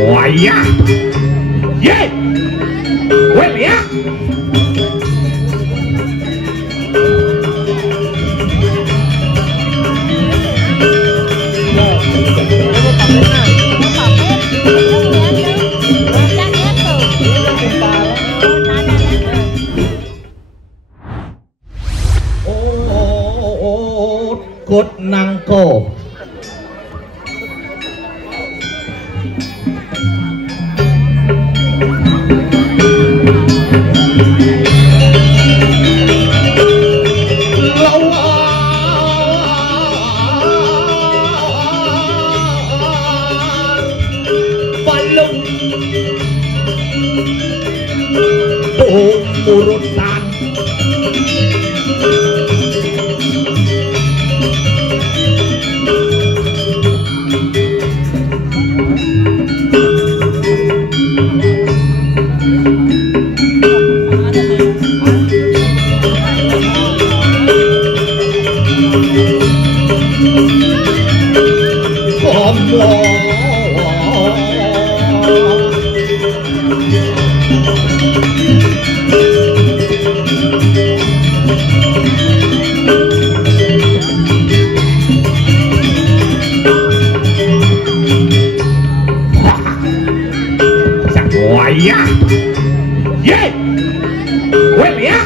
Wayah. Ye. Well ya. Cốt năng cổ. Balung urutan Wayah. Ye. Well ya.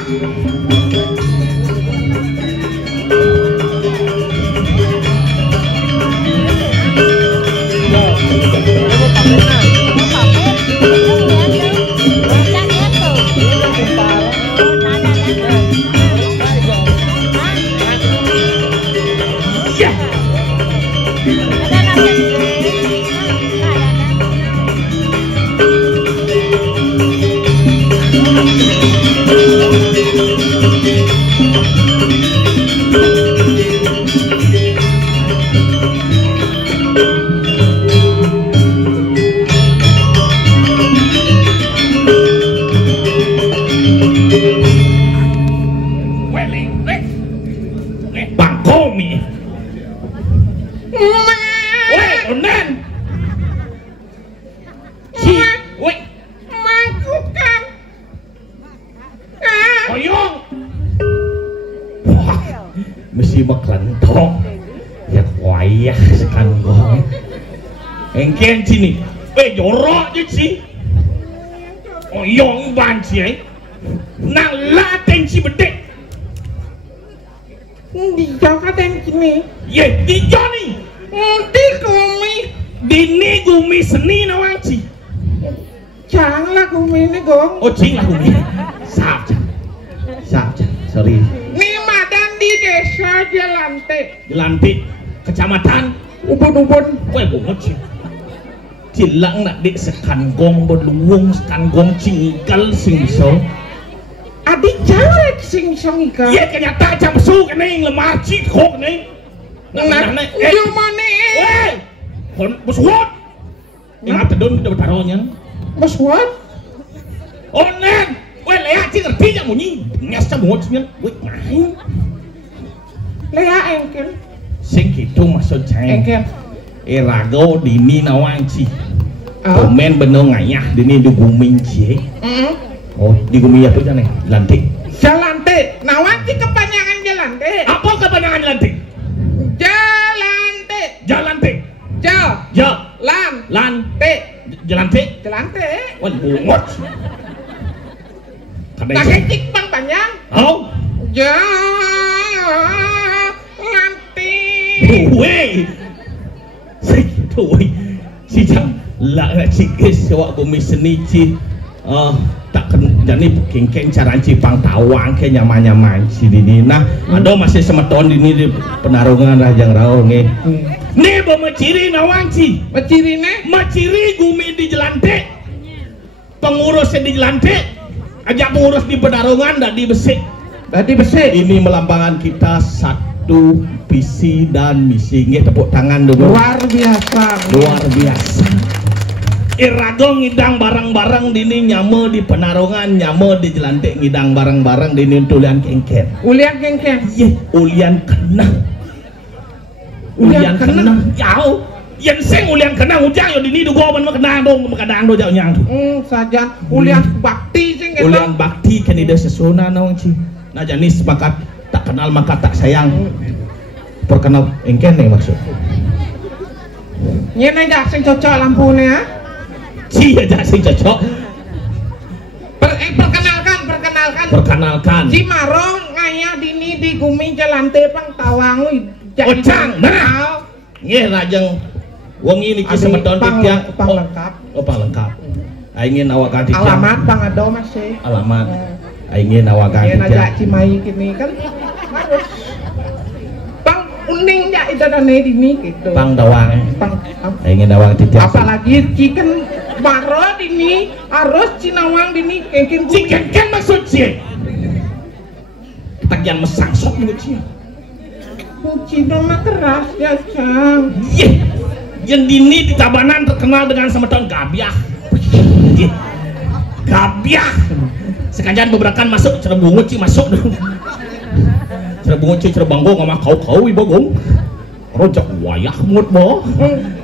Bangkomi. Weh, onan. Si, weh. Makukan. Oyong. Wah, mesti maklantong. Ya wayah sekangkong. Engken sini. Weh, jorok je si. Oyong ban si. Nang lateng si bedek. Di Jakarta kini. Ye, di Johnny. Di Gumi. Di Gumi seni nawang ci. Janganlah Gumi ini gong. Oh, cing lah Gumi. Saap, sorry. Ini madan di desa Jelante. Jelante, kecamatan Ubun-ubun. Weh, bunget sih. Cilang nak dek sekangkong berluung sekangkong cinggal singso. Adik jarak sing songika. Iya kenyataan jam su kene lemar cit kok nih. Nah, yo mane. Weh, kon buswot. Yang tedon udah taronya. Buswot. Oh nen, weh lea cing ngerti yang bunyi. Ngas semua cingnya. Weh main. Lea engkel. Sing gitu maksud saya. Engkel. Rago dini nawang ci. Oh. Komen benong ngayah dini di Guming cie. Oh, di Gumi apa nih? Lantik. Jalante. Nawati kepanjangan Jalante. Apa kepanjangan lantik? Jalante. Jalante. Lante. Jalante. Jalante. Wah, bungot. Tak kecik bang panjang. Oh. Jalante. Weh. Thôi. Si chang lah cikis awak Gumi seni ci. Tak jadi kengkeng cara cipang tawang ke nyaman-nyaman si dini nah ada masih semeton dini di penarungan rajang rao nge nih bawa maciri nawang si maciri Gumi di Jelante pengurus di Jelante ajak pengurus di penarungan dan di Besik ini melambangkan kita satu visi dan misi nge tepuk tangan dulu luar biasa Irago ngidang barang-barang dini nyame di penarungan nyame di Jelante ngidang barang-barang dini tulian kengken iya ulian kena jauh Yen sing ulian kenang ujang yo dini dugo ban makadang dong makadang do jauh nyang. Sajan ulian bakti sing eta. Ulian bakti kan ide sesuna naon ci. Nah janis bakat tak kenal maka tak sayang. Perkenal engken nih maksud. Nyen aja sing cocok lampune ya. Ci aja sing cocok. Perkenalkan. Ci Marong ngaya dini di Gumi Jalante Pang Tawang Ocang nah. Nggih lajeng wengi niki semedon titiang lengkap. Pang lengkap. Aingin awak ganti alamat Pang Ado Mas. Alamat. Aingin awak ganti. Nyen aja Cimahi kini kan harus Pang uning ya idane dini gitu. Pang Dawang. Aingin awak titiang. Apalagi ciken Maro dini harus Cinawang dini kengkin Cikengken maksud sih. Ketagihan mesang sok nih sih. Cino mah keras ya Cang. Yang dini di Tabanan terkenal dengan semeton gabiah. Gabiah. Sekanjan beberapa masuk cerebungut sih masuk dong. Cerebungut sih cerebanggo nggak mah kau ibogong. Rojak wayah mut bo.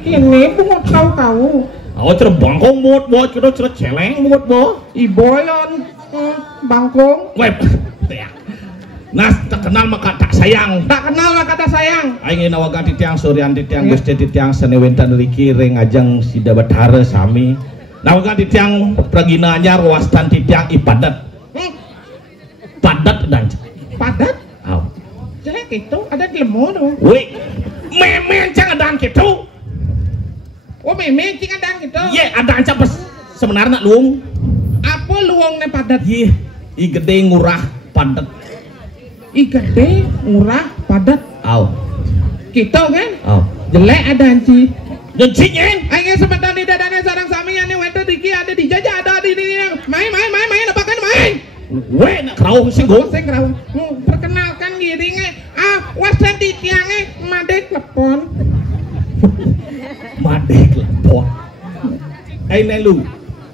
Ini bungut kau. Oh cerebanggo mut bo, cerut celeng mut bo. Iboyon bangkong. Web. Nah, tak kenal maka tak sayang. Tak kenal maka tak sayang. Aing nawagan titiang Suryan titiang Gusti titiang sanewentan riki ring ajeng sida bathara sami. Nawagan titiang pragina anyar wastan titiang ipadat. Padat dan padat? Aw. Jelek itu ada di lemur dong. Wih, memen cang adang gitu. Oh memen cing adang gitu. Ye, adang cang sebenarnya luung. Apa luungnya padat? Ye, i gede ngurah padat. I gede murah padat. Aw. Gitu kan? Aw. Jelek ada anci. Dan cinyeng. Aing sebentar di dadanya sarang sami ane wente diki ada di jajah ada di main apakan main. Weh nak kerau sing go. Sing kerau. Perkenalkan diri nge. Wasan di tiange made klepon. Made klepon. Aine lu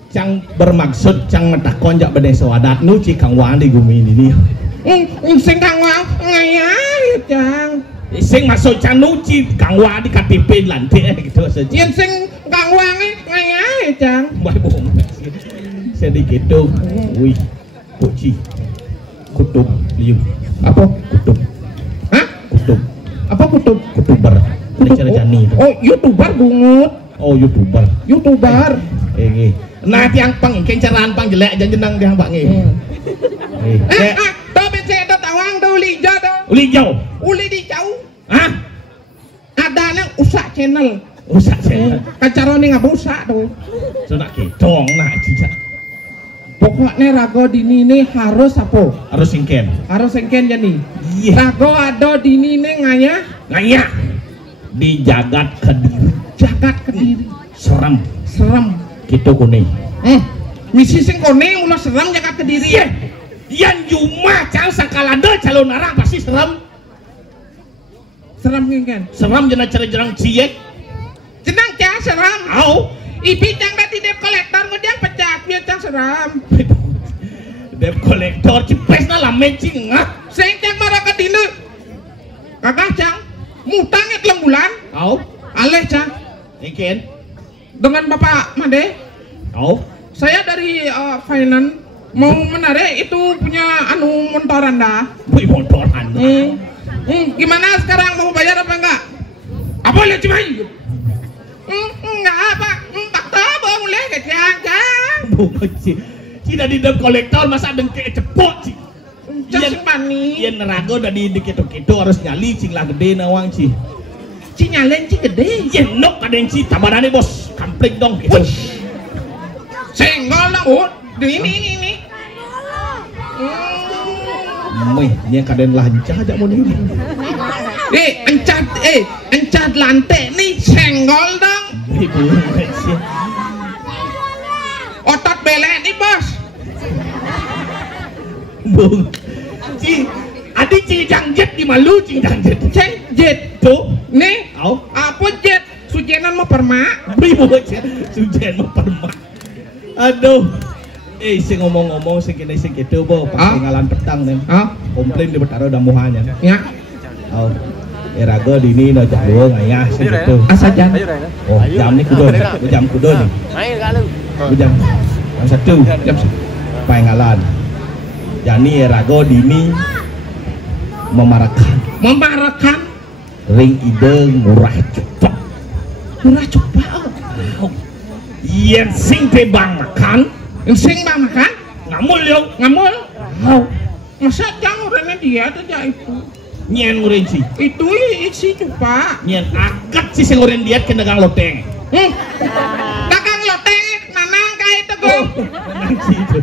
cang bermaksud cang metakon jak bedeng sawadat nu ci Kang Wang di Gumi ini. Sing Kang Wang ngayah Cang. Sing masuk Cang nuci Kang Wang di KTP lantai gitu saja. Yen sing Kang Wang ngayah Cang. Baik bohong. Sedikit tuh. Wih. Kuci. Kutub liu. Apa? Kutub. Hah? Kutub. Apa kutub? Kutuber. Cara jani itu. Oh, YouTuber bungut. Oh, YouTuber. Nah, tiang pang ingkeng caraan pang jelek aja jenang dia mbak nge. Tuh bensin itu tawang tuh uli hijau tuh. Uli hijau? Uli hijau. Hah? Ada nang usak channel. Usak channel? Kacaron nih ngabusak tuh. Sudah ketong nah cijak. Pokoknya rago dini ini harus apa? Harus singken. Harus singken jadi. Rago ada dini ini ngaya. Di jagat kediri. Jagat kediri. Serem. Gitu kuning. Misi sing kuning ulah serem jagat kediri. Yang cuma cang sakalada calon arah pasti serem. Serem kan? Serem jenah cerang ciek. Jenang cang serem. Au. Ipi cang dati dep kolektor ngediang pecah biar cang serem. Dep kolektor cipes na lame cing ngah. Sing cang marah ke dinu. Kakak cang mutang et bulan. Au. Aleh cang. Ikin. Dengan Bapak Made. Au. Saya dari finance mau menarik itu punya anu motoran dah. Motoran. Gimana sekarang mau bayar apa enggak? Apa lihat cuma enggak apa? Tak tahu mulai kejang. Tidak di dalam kolektor masa dengke cepot sih. Jangan panik. Yang nerago udah di gitu harus nyali cing lah gede nawang sih. Cing nyalen cing gede. Yang nok ada yang cing tabarane bos kamplik dong gitu. Senggol dong. Ini. Nya kaden lancah aja mau ini. Encat lantai nih senggol dong. Otot belek nih bos. Bung. Adik cing jet di malu cing jet. Jet tuh. Nih. Apa jet? Sujenan mau permak. Sujenan mau permak. Aduh. Sing ngomong-ngomong sing kene sing gitu bo pas tinggalan petang nih. Komplain di betaro damuhannya. Ya. Rago dini no jak dua ngaya situ. Asa jam. Oh, jam ni kudo, jam kudo ni. Jam 1 jam pengalan. Yani Rago dini memarakan ring ide murah cepat. Yang sing pe bang makan, ngamul yo. Masa jangan orangnya dia tuh ya itu. Nyen ngurin si. Itu isi coba. Nyen akat si sing ngurin diet ke dagang loteng. Dagang loteng nanang kayak itu kok. Nanti itu.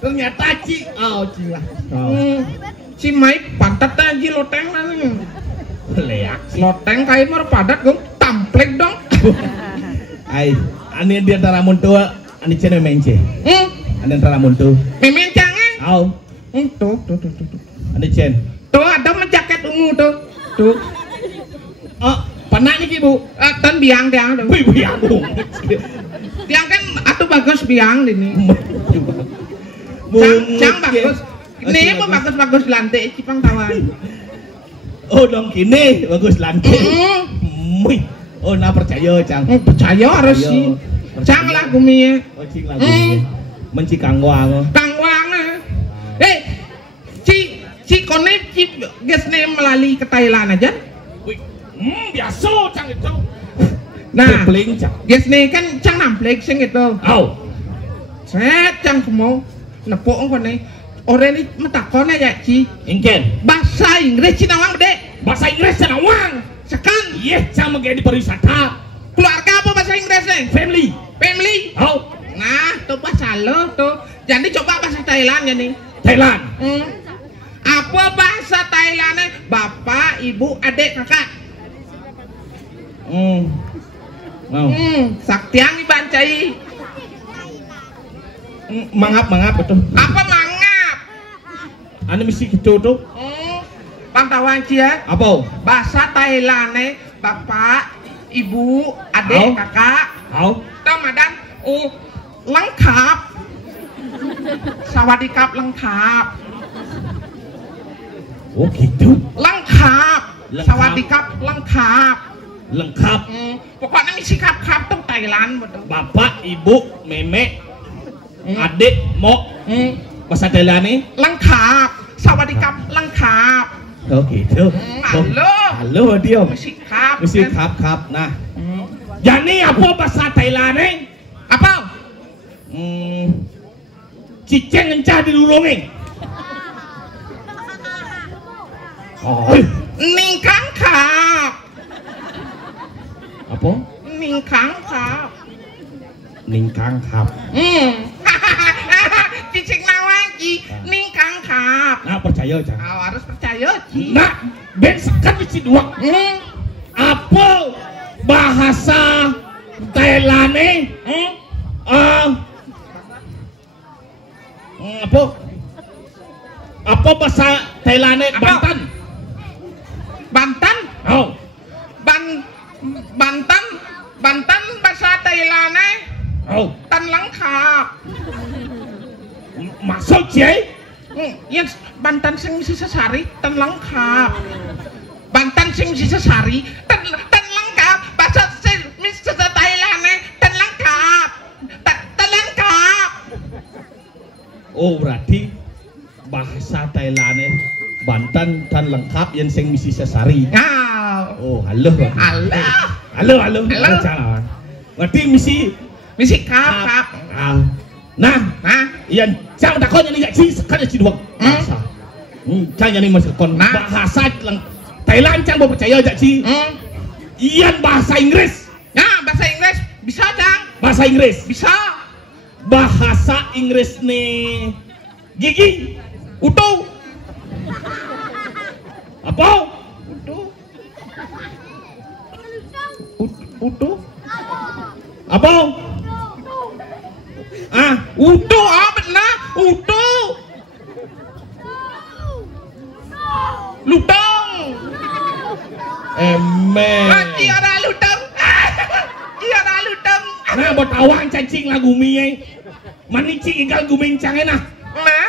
Ternyata Ci. Oh, Ci lah. Si Mike pantat aja loteng mana? Leak. Loteng kayak mau padat gue tamplek dong. Ai, ane dia antara muntu, ane cene mence. Ane antara muntu. Memencangan. Au. Tuh. Ane cen. Tuh ada jaket ungu tuh. Tuh. Oh, panak nih Bu. Tan biang tuh. Biang Bu. Biang kan atuh bagus biang ini. Cang bagus. Ini apa bagus lantai Cipang Tawan. Oh dong kini bagus lantai. Oh nah percaya Cang. Percaya harus sih. Cang lah gumi. Oh cing lah gumi. Menci kangwang. Si konek gesne melalui ke Thailand aja. Biasa Cang itu. Nah, Cang. gesne kan Cang namplek sing itu. Au. Set Cang kemo nepok konek. Orang ini metakon ya Ci. Ingken. Bahasa Inggris Cina wang gede. Bahasa Inggris Cina wang. Sekarang. Iya, Cang menjadi pariwisata. Keluarga apa bahasa Inggrisnya? Family. Au. Nah, tuh bahasa lo tuh. Jadi coba bahasa Thailand ya nih. Thailand. Apa bahasa Thailandnya? Bapak, ibu, adik, kakak. Mau. Saktiang dibancai. Mangap betul. Apa mangap? Ane mesti gitu tuh. Pantauan cia. Apa? Bahasa Thailandnya bapak, ibu, adik, kakak. Au. Ramadan. Lengkap. Sawadikap lengkap. Oh gitu. Lengkap. Sawadikap lengkap. Pokoknya misi kap tuh Thailand betul. Bapak, ibu, memek, adik, mok. Bahasa Thailand nih lengkap. Sawadikap lengkap. Oh gitu. Halo dia. Misi kap. Nah. Jadi apa bahasa Thailand nih? Apa? Ciceng encah di lulungin. Oh. Ningkang kap. Apa? Ningkang kap. Cicing lagi. Ningkang kap. Nah percaya Cang. Harus percaya Ci. Nah, kan mesti dua. Apa bahasa Thailand nih? Apa bahasa Thailand nih? Bantan? Oh. Bantan bahasa Thailand nih? Oh. Tan lengkap. Maksud sih? Yes, Bantan sing misi sesari tan lengkap. Bantan sing misi sesari tan lengkap. Bahasa misi Thailand nih tan lengkap. Tan lengkap. Oh berarti bahasa Thailand nih Banten tan lengkap yang sing misi sesari. Oh halo. Jangan. Berarti misi kap. Nah, yang Cang takon yang nggak sih sekarang sih dua bahasa. Cang yang masih kon bahasa Thailand Cang mau percaya aja sih. Iyan bahasa Inggris. Nah, bahasa Inggris bisa Cang. Bahasa Inggris bisa. Bahasa Inggris nih gigi. Utuh. Apa? Utuh. Apa? Utuh, benar, utuh. Lutong. Tiada lutong. Nah, buat awang cacing lagu mie. Manicing igal guming cangena. Nah.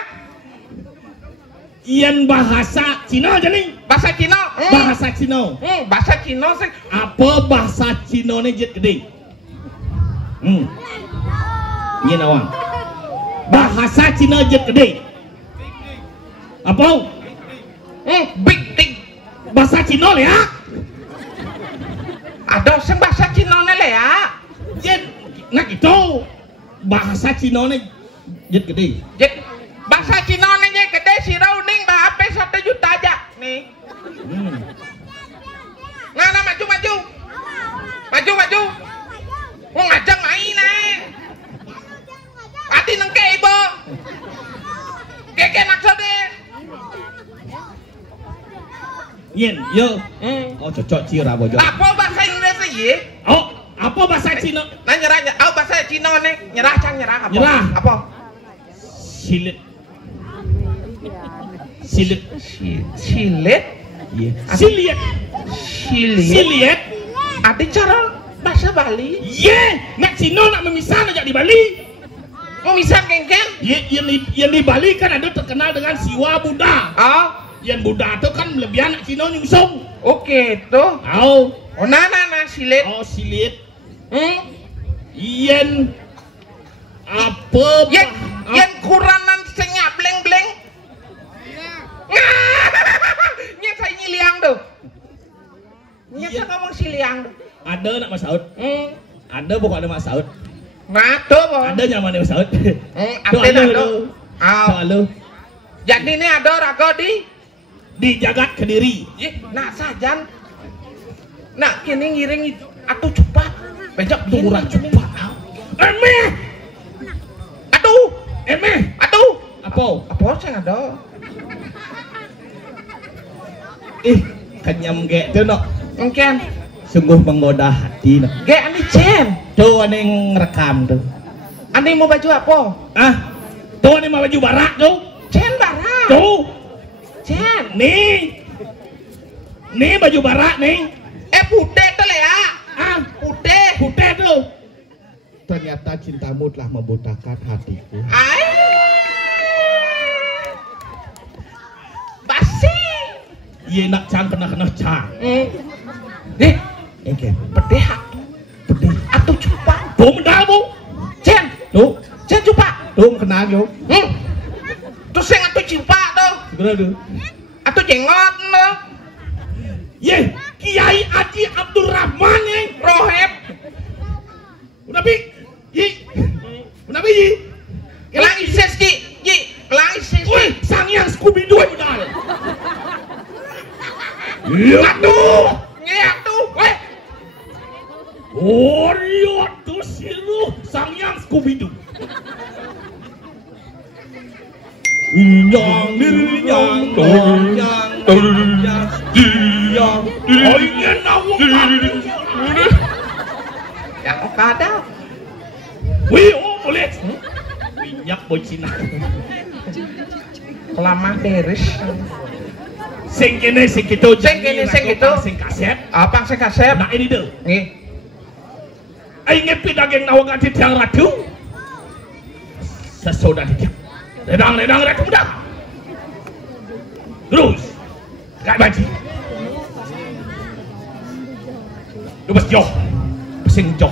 Iyan bahasa Cina aja nih. Bahasa Cina. Bahasa Cina. Bahasa Cina sih. Apa bahasa Cina ni jet gede? Ni nawang. Bahasa Cina jet gede. Apa? Big thing. Bahasa Cina le ya? Ada sing bahasa Cina ne le ya. Jet nak itu. Bahasa Cina ni jet gede. Jet bahasa Cina ne je gede si Rauning bah apa 1 juta aja nih. Ngana maju. Maju. Oh ngajak main Ati nengke ibu. Keke maksudnya. Yen, yo. Oh cocok cira bojo. Apa bahasa Inggris sih? Oh, apa bahasa Cina? Nah nyerah, bahasa Cina nih nyerah apa? Nyerah. Apa? Silit. Silit. Iya. Silit. Ada cara bahasa Bali. Iya, nak Cina nak memisah aja di Bali. Oh misal kengken? Yang di Bali kan ada terkenal dengan Siwa Buddha. Oh. Yang Buddha itu kan lebih anak Cina nyungsung. Oke tuh. Oh. Oh nana silit. Oh silit. Yen apa? Yen kuranan sengnya bleng. Yen saya nyiliang tuh. Yen saya ngomong siliang. Ada nak Mas Saud? Ada pokok ada Mas Saud. Ngado po. Ada nyaman Mas Saud. Ada. Halo. Jadi ini ada raga di Jagat Kediri. Nak sajan. Nak kini ngiring atuh cepat. Bejak turun cepat. Emeh. Aduh. Apa saya ada? Kenyam ge tuh no. Mungkin. Sungguh menggoda hati no. Ge ani cen. Tuh ane ngerekam tuh. Ani mau baju apa? Tuh ane mau baju barak tuh. Cen barak. Tuh. Cen. Nih baju barak nih. Putih tuh ya. Putih tuh. Ternyata cintamu telah membutakan hatiku. Basi. Iya nak cang kena cang. Pedih atuh cepat. Tuh mendal bu. Cen cepat. Tuh kenal yo. Terus yang atuh cepat tuh. Berapa? Atuh jenggot lo. Ye, Kiai Haji Abdul Rahman yang Rohep. Kenapa? Kelang isis kelang isis. Woi, sang yang Scooby Doo benar. Aduh, weh. Oh, lihat tuh siru sang yang Scooby Doo. Nyang. Oh ini nawang. Yang Okada. Wih, boleh. Minyak bocina. Lama beres. Sing kene sing gitu. Sing kaset. Apa sing kaset? Nah ini deh. Nih. Aing ngepit daging nawang ati tiang ratu. Sesoda dia. Redang muda. Terus. Gak baji. Lu bas joh. Pesing joh.